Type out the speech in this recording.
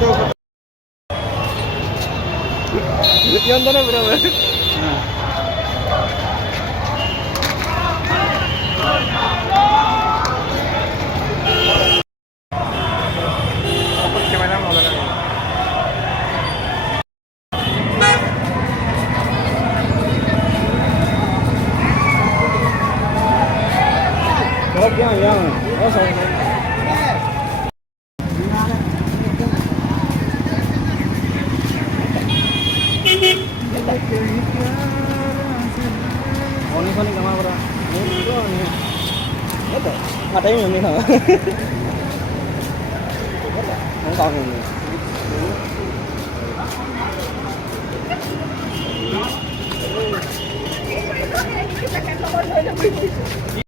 Yan na bro. Gimana mau lagi? Kalau yang, oh sorry. Koning sama bro. Ini itu matanya yang ini sama. Không còn gì.